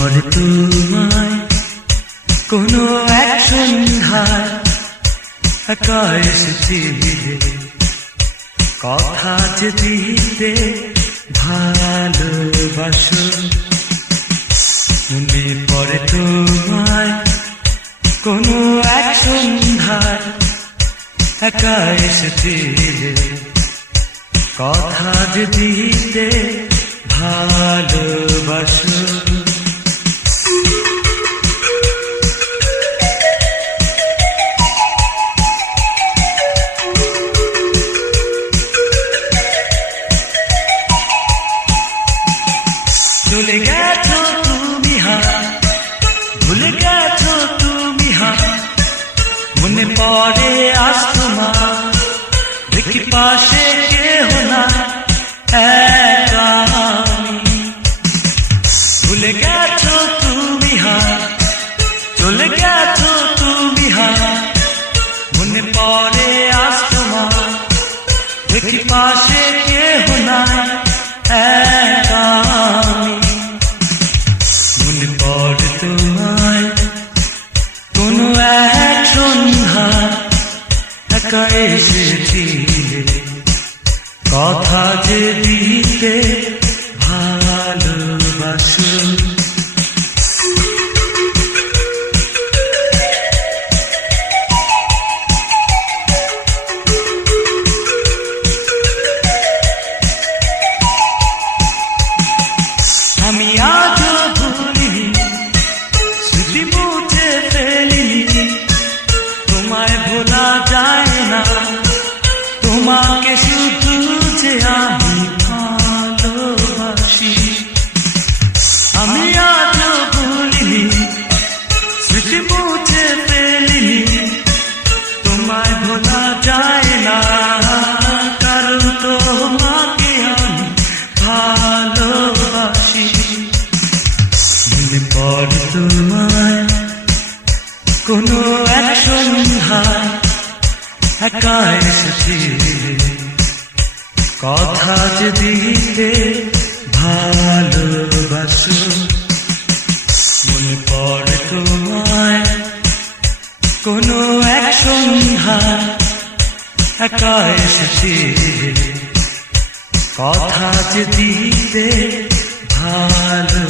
পরে তোমায় কোনো এক সন্ধ্যায় একা এসেছি, কথা যে দিতে ভালোবাসো। মনে পড়ে তোমায় কোনো এক সন্ধ্যায় একা এসেছি, কথা যে দিতে ভালোবাসো। চলে গেছো তুমি ভুলে গেছো তুমি মনে পড়ে আজ তোমার, দেখি পাশে কেহ না একা আমি। ভুলে গেছো তুমি চলে গেছো তুমি মনে পড়ে আজ তোমার, দেখি পাশে কেহ না একা আমি। মনে পড়ে তোমায় কোনো এক সন্ধ্যা একা এসেছি, কথা যে দিতে ভালোবাসো। আমি আজও ভুলিনি, স্মৃতি মুছে ফেলিনি, তোমায় ভোলা যায় না, তোমাকে শুধু যে আমি ভালোবাসি। আমি আজও ভুলিনি, স্মৃতি মুছে ফেলিনি, তোমায় ভোলা যায় না, কারণ তোমাকে আমি ভালোবাসি। মনে পড়ে তোমায় কোনো এক সন্ধ্যায় একা এসেছি, কথা যে দিতে ভালোবাসো। মনে পড়ে তোমায় কোনো এক সন্ধ্যায় একা এসেছি, কথা যে দিতে ভালো।